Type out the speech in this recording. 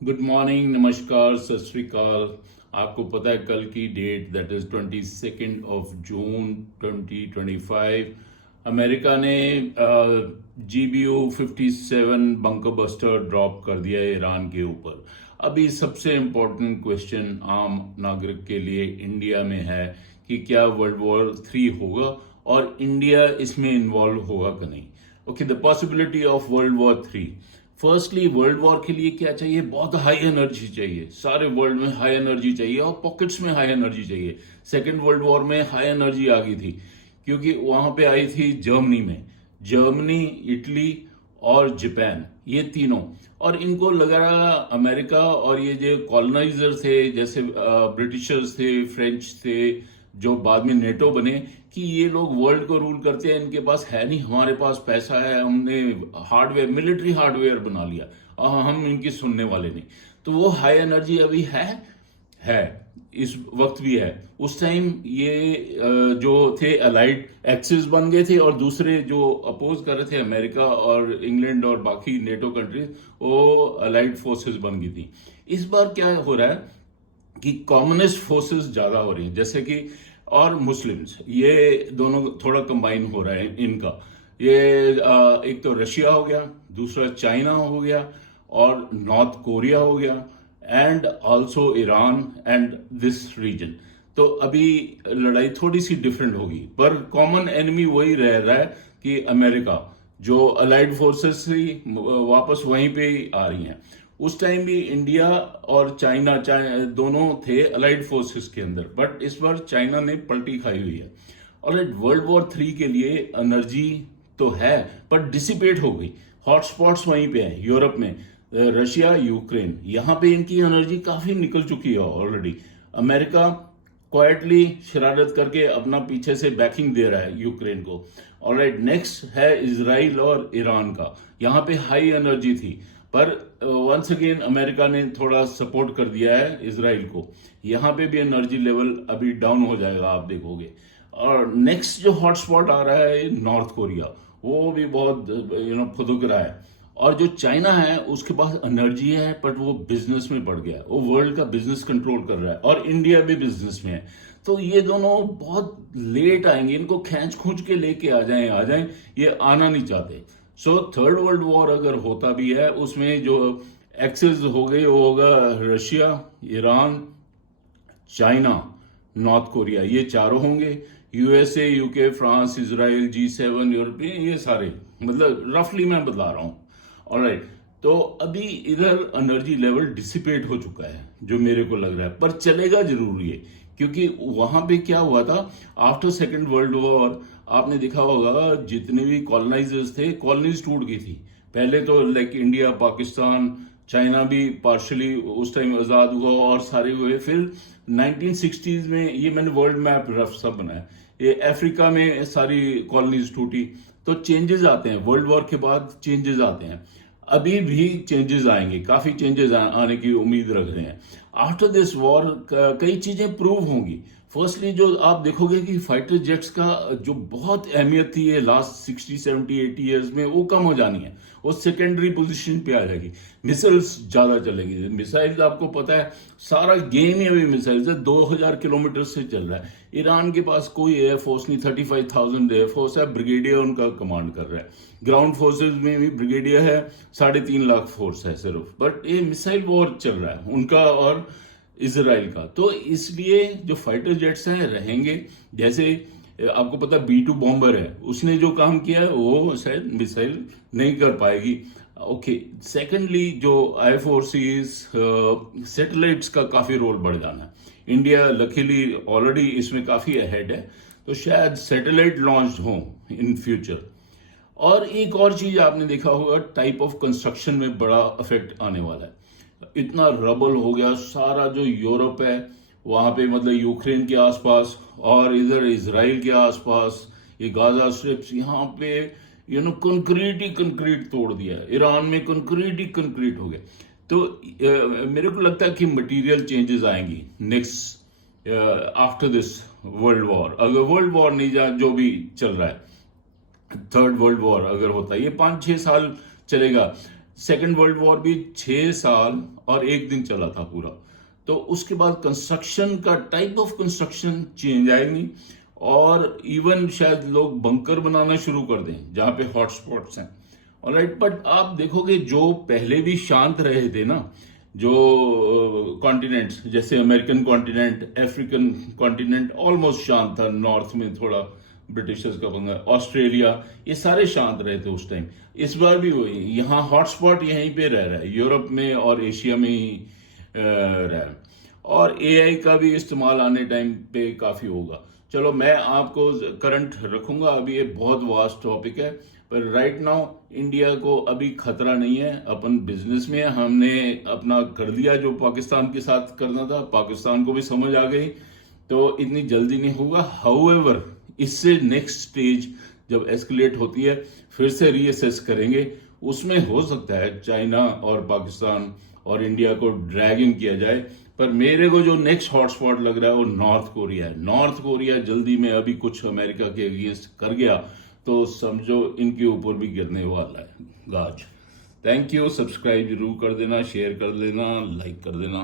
Good morning, नमस्कार, सत श्री अकाल। आपको पता है कल की date that is 22 June 2025। America ने GBU-57 बंकर बस्टर ड्रॉप कर दिया है ईरान के ऊपर। अभी सबसे इम्पोर्टेंट क्वेश्चन आम नागरिक के लिए इंडिया में है कि क्या वर्ल्ड वॉर 3 होगा और इंडिया इसमें इन्वॉल्व होगा कि नहीं। Okay, the possibility of world war 3। Firstly, world war के लिए क्या चाहिए? बहुत हाई एनर्जी चाहिए। सारे वर्ल्ड में हाई एनर्जी चाहिए और पॉकेट्स में हाई एनर्जी चाहिए। सेकेंड वर्ल्ड वॉर में हाई एनर्जी आ गई थी क्योंकि वहां पे आई थी जर्मनी, इटली और जापान, ये तीनों। और इनको लगा अमेरिका और ये जो कॉलोनाइजर थे, जैसे ब्रिटिशर्स थे, फ्रेंच थे, जो बाद में नेटो बने, कि ये लोग वर्ल्ड को रूल करते हैं, इनके पास है नहीं, हमारे पास पैसा है, हमने हार्डवेयर, मिलिट्री हार्डवेयर बना लिया और हम इनकी सुनने वाले नहीं। तो वो हाई एनर्जी अभी है इस वक्त भी है। उस टाइम ये जो थे अलाइड एक्सिस बन गए थे और दूसरे जो अपोज कर रहे थे अमेरिका और इंग्लैंड और बाकी नेटो कंट्रीज, वो अलाइड फोर्सेस बन गई थी। इस बार क्या हो रहा है कि कम्युनिस्ट फोर्सेस ज्यादा हो रही हैं, जैसे कि, और मुस्लिम्स, ये दोनों थोड़ा कंबाइन हो रहा है इनका। ये एक तो रशिया हो गया, दूसरा चाइना हो गया और नॉर्थ कोरिया हो गया, and also Iran and this region. तो अभी लड़ाई थोड़ी सी डिफरेंट होगी, पर कॉमन एनिमी वही रह रहा है कि अमेरिका, जो अलाइड फोर्सेस थी वापस वहीं पे ही आ रही हैं। उस टाइम भी इंडिया और चाइना दोनों थे अलाइड फोर्सेस के अंदर, बट इस बार चाइना ने पलटी खाई हुई है। और वर्ल्ड वॉर 3 के लिए एनर्जी तो है पर डिसिपेट हो गई। हॉटस्पॉट्स वहीं पे हैं यूरोप में, रशिया, यूक्रेन, यहां पे इनकी एनर्जी काफी निकल चुकी है ऑलरेडी। अमेरिका क्वाइटली शरारत करके अपना पीछे से बैकिंग दे रहा है यूक्रेन को। ऑलराइट, नेक्स्ट है इजराइल और ईरान का। यहाँ पे हाई एनर्जी थी, पर वंस अगेन अमेरिका ने थोड़ा सपोर्ट कर दिया है इजराइल को। यहाँ पे भी एनर्जी लेवल अभी डाउन हो जाएगा, आप देखोगे। और नेक्स्ट जो हॉटस्पॉट आ रहा है नॉर्थ कोरिया, वो भी बहुत फुदक रहा है। और जो चाइना है उसके पास एनर्जी है, बट वो बिजनेस में बढ़ गया है, वो वर्ल्ड का बिजनेस कंट्रोल कर रहा है, और इंडिया भी बिजनेस में है। तो ये दोनों बहुत लेट आएंगे, इनको खींच खूंच के लेके आ जाएं, ये आना नहीं चाहते। सो थर्ड वर्ल्ड वॉर अगर होता भी है, उसमें जो एक्सेस हो गए वो होगा Russia, Iran, China, north Korea, ये चारों होंगे। USA, UK, France, Israel, G7, European, ये सारे, मतलब रफली मैं बता रहा हूं। ऑलराइट, तो अभी इधर एनर्जी लेवल डिसिपेट हो चुका है जो मेरे को लग रहा है, पर चलेगा जरूर ये, क्योंकि वहां पे क्या हुआ था आफ्टर सेकेंड वर्ल्ड वॉर, आपने देखा होगा जितने भी कॉलोनाइजर्स थे, कॉलोनीज टूट गई थी। पहले तो लाइक इंडिया, पाकिस्तान, चाइना भी पार्शली उस टाइम आजाद हुआ और सारे हुए। फिर 1960s में, ये मैंने वर्ल्ड मैप रफ सा बनाया, ये अफ्रीका में सारी कॉलोनीज टूटी। तो चेंजेस आते हैं, वर्ल्ड वॉर के बाद चेंजेस आते हैं। अभी भी चेंजेस आएंगे, काफी चेंजेस आने की उम्मीद रख रहे हैं। आफ्टर दिस वॉर कई चीजें प्रूव होंगी। फर्स्टली, जो आप देखोगे कि फाइटर जेट्स का जो बहुत अहमियत थी ये लास्ट 60 70 80 ईयर्स में, वो कम हो जानी है, वो सेकेंडरी पोजीशन पे आ जाएगी। मिसाइल्स ज्यादा चलेंगी। मिसाइल्स आपको पता है सारा गेम ही अभी मिसाइल से 2000 किलोमीटर से चल रहा है। ईरान के पास कोई एयरफोर्स नहीं, 35,000 एयरफोर्स है, ब्रिगेडियर उनका कमांड कर रहा है। ग्राउंड फोर्सेज में भी ब्रिगेडियर है, 3.5 लाख फोर्स है सिर्फ, बट ये मिसाइल वॉर चल रहा है उनका और इसराइल का। तो इसलिए जो फाइटर जेट्स हैं रहेंगे। जैसे आपको पता B-2 बॉम्बर है, उसने जो काम किया है वो शायद मिसाइल नहीं कर पाएगी। ओके, सेकेंडली जो I-4Cs, सैटेलाइट्स का काफी रोल बढ़ जाना है। इंडिया लकीली ऑलरेडी इसमें काफी अहेड है, तो शायद सैटेलाइट लॉन्च हो इन फ्यूचर। और एक और चीज आपने देखा होगा, टाइप ऑफ कंस्ट्रक्शन में बड़ा इफेक्ट आने वाला है। इतना रबल हो गया सारा जो यूरोप है वहां पे, मतलब यूक्रेन के आसपास और इधर इसराइल के आसपास, ये गाजा स्ट्रिप्स, यहाँ पे कंक्रीट ही कंक्रीट तोड़ दिया है। ईरान में कंक्रीट ही कंक्रीट हो गया। तो मेरे को लगता है कि मटेरियल चेंजेस आएंगी next after this world war. अगर वर्ल्ड वॉर नहीं जो भी चल रहा है, थर्ड वर्ल्ड वॉर अगर होता है, ये 5-6 साल चलेगा। सेकेंड वर्ल्ड वॉर भी 6 साल और 1 दिन चला था पूरा। तो उसके बाद कंस्ट्रक्शन का टाइप ऑफ कंस्ट्रक्शन चेंज आएगी, और इवन शायद लोग बंकर बनाना शुरू कर दें जहां पे हॉटस्पॉट्स हैं। ऑलराइट, बट आप देखोगे जो पहले भी शांत रहे थे ना, जो कॉन्टिनेंट्स जैसे American continent, African continent almost शांत था, नॉर्थ में थोड़ा ब्रिटिशर्स का पंगा, ऑस्ट्रेलिया, ये सारे शांत रहे थे उस टाइम। इस बार भी वही, यहाँ हॉटस्पॉट यहीं पे रह रहा है, यूरोप में और एशिया में ही रहा है। और एआई का भी इस्तेमाल आने टाइम पे काफी होगा। चलो मैं आपको करंट रखूंगा, अभी ये बहुत वास्ट टॉपिक है, पर राइट नाउ इंडिया को अभी खतरा नहीं है। अपन बिजनेस में हमने अपना कर लिया जो पाकिस्तान के साथ करना था, पाकिस्तान को भी समझ आ गई, तो इतनी जल्दी नहीं होगा। हाउएवर इससे नेक्स्ट स्टेज जब एस्केलेट होती है फिर से रीअसेस करेंगे, उसमें हो सकता है चाइना और पाकिस्तान और इंडिया को ड्रैगिंग किया जाए। पर मेरे को जो नेक्स्ट हॉटस्पॉट लग रहा है वो नॉर्थ कोरिया है। नॉर्थ कोरिया जल्दी में अभी कुछ अमेरिका के अगेंस्ट कर गया तो समझो इनके ऊपर भी गिरने वाला है गाज। थैंक यू, सब्सक्राइब जरूर कर देना, शेयर कर देना, लाइक कर देना।